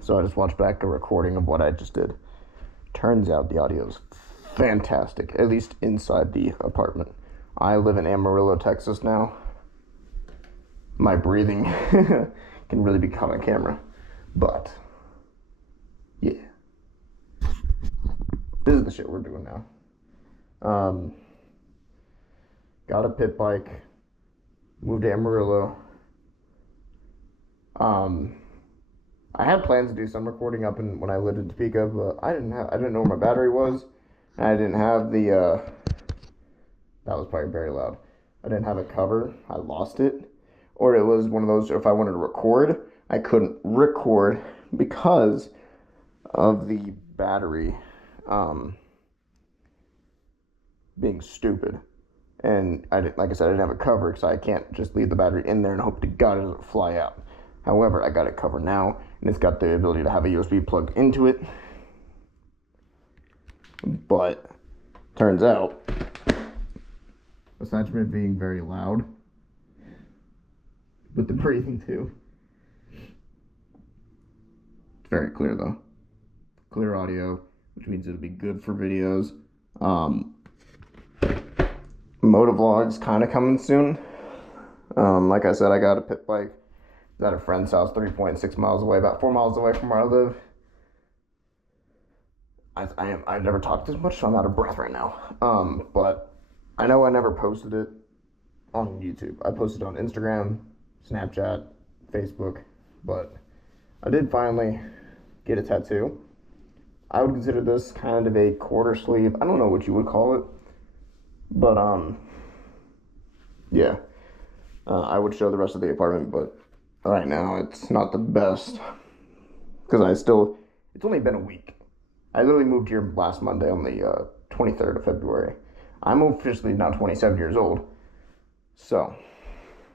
So I just watched back a recording of what I just did. Turns out the audio is fantastic, at least inside the apartment. I live in Amarillo, Texas now. My breathing can really be caught on camera. But, yeah. This is the shit we're doing now. Got a pit bike. Moved to Amarillo. I had plans to do some recording up in when I lived in Topeka, but I didn't know where my battery was, and I didn't have the that was probably very loud. I didn't have a cover. I lost it, or it was one of those. If I wanted to record, I couldn't record because of the battery being stupid. And like I said, I didn't have a cover, so I can't just leave the battery in there and hope to God it doesn't fly out. However, I got it covered now, and it's got the ability to have a USB plug into it. But turns out, aside from it being very loud, with the breathing too, it's very clear though. Clear audio, which means it'll be good for videos. Motovlogs kind of coming soon. Like I said, I got a pit bike at a friend's house 3.6 miles away, about 4 miles away from where I live. I've never talked as much, so I'm out of breath right now. But I know I never posted it on YouTube. I posted it on Instagram, Snapchat, Facebook, but I did finally get a tattoo. I would consider this kind of a quarter sleeve. I don't know what you would call it, but yeah. I would show the rest of the apartment, but right now it's not the best because it's only been a week. I literally moved here last Monday on the 23rd of February. I'm officially now 27 years old. So,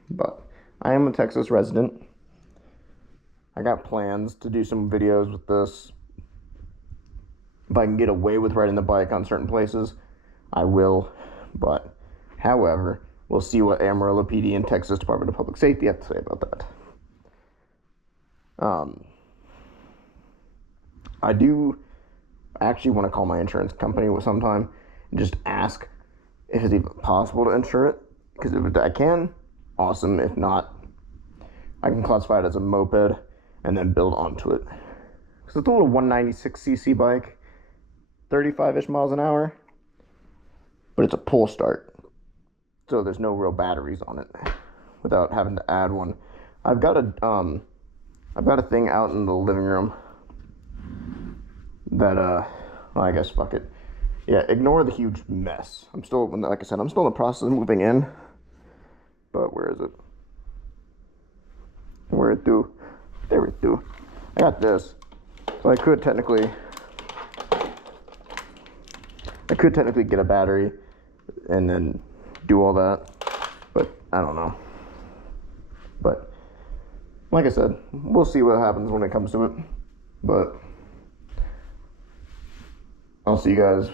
but I am a Texas resident. I got plans to do some videos with this. If I can get away with riding the bike on certain places, I will. But, however, we'll see what Amarillo PD and Texas Department of Public Safety have to say about that. I do actually want to call my insurance company sometime and just ask if it's even possible to insure it. Because if I can, awesome. If not, I can classify it as a moped and then build onto it. Because it's a little 196cc bike, 35-ish miles an hour, but it's a pull start. So there's no real batteries on it without having to add one. I've got a thing out in the living room that, well, I guess fuck it. Yeah, ignore the huge mess. Like I said, I'm still in the process of moving in. But where is it? Where it do? There it do. I got this. So I could technically get a battery and then do all that. But I don't know. But like I said, we'll see what happens when it comes to it. But I'll see you guys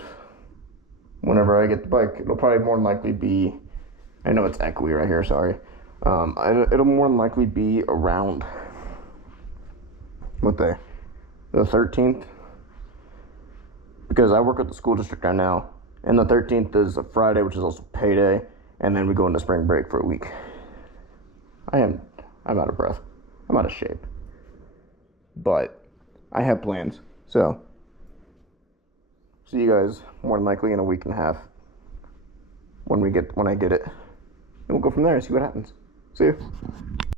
whenever I get the bike. It'll probably more than likely be, I know it's echoey right here, sorry. It'll more than likely be around, the 13th. Because I work at the school district right now. And the 13th is a Friday, which is also payday. And then we go into spring break for a week. I'm out of breath. I'm out of shape. But I have plans. So, see you guys more than likely in a week and a half when I get it. And we'll go from there and see what happens. See you.